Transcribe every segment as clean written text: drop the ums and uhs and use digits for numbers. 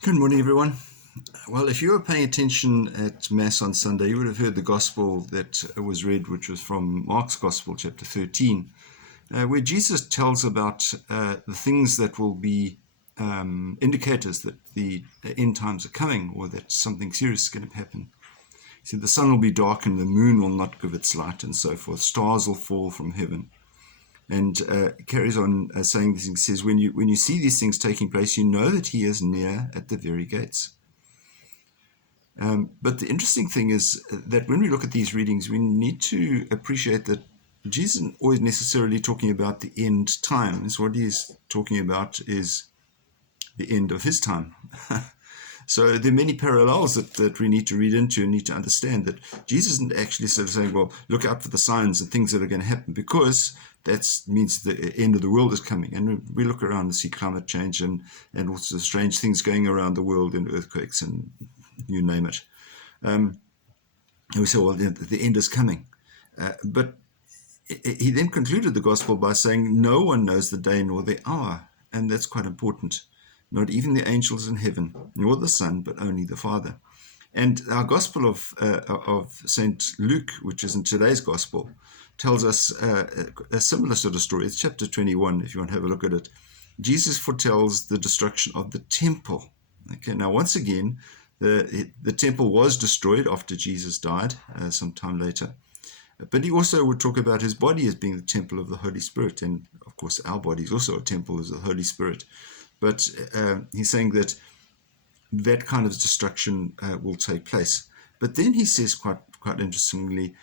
Good morning, everyone. Well, if you were paying attention at Mass on Sunday, you would have heard the Gospel that was read, which was from Mark's Gospel, chapter 13, where Jesus tells about the things that will be indicators that the end times are coming, or that something serious is going to happen. He said the sun will be darkened, the moon will not give its light, and so forth. Stars will fall from heaven. And carries on saying these things. He says, when you see these things taking place, you know that he is near at the very gates. But the interesting thing is that when we look at these readings, we need to appreciate that Jesus isn't always necessarily talking about the end times. What he is talking about is the end of his time. So there are many parallels that we need to read into and need to understand that Jesus isn't actually sort of saying, well, look out for the signs and things that are going to happen, because that means the end of the world is coming. And we look around and see climate change and also strange things going around the world, and earthquakes and you name it. And we say, well, the end is coming. But he then concluded the gospel by saying, no one knows the day nor the hour. And that's quite important. Not even the angels in heaven, nor the Son, but only the Father. And our gospel of St. Luke, which is in today's gospel, tells us a similar sort of story. It's chapter 21, if you want to have a look at it. Jesus foretells the destruction of the temple. Okay, now once again, the temple was destroyed after Jesus died some time later. But he also would talk about his body as being the temple of the Holy Spirit. And of course, our body is also a temple of the Holy Spirit. But he's saying that that kind of destruction will take place. But then he says quite interestingly,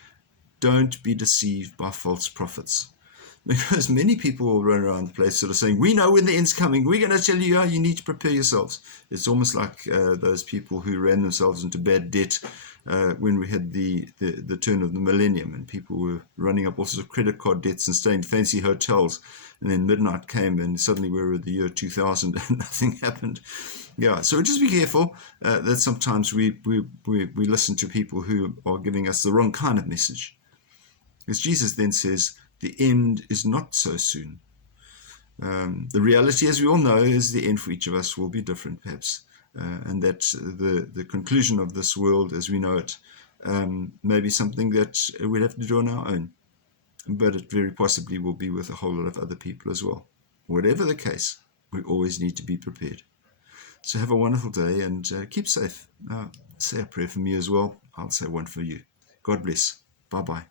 don't be deceived by false prophets. Because many people will run around the place sort of saying, we know when the end's coming. We're going to tell you how you need to prepare yourselves. It's almost like those people who ran themselves into bad debt when we had the turn of the millennium, and people were running up all sorts of credit card debts and staying in fancy hotels. And then midnight came and suddenly we were at the year 2000 and nothing happened. Yeah, so just be careful that sometimes we listen to people who are giving us the wrong kind of message. Because Jesus then says, the end is not so soon. The reality, as we all know, is the end for each of us will be different, perhaps. And that the conclusion of this world as we know it may be something that we'll have to do on our own. But it very possibly will be with a whole lot of other people as well. Whatever the case, we always need to be prepared. So have a wonderful day and keep safe. Say a prayer for me as well. I'll say one for you. God bless. Bye-bye.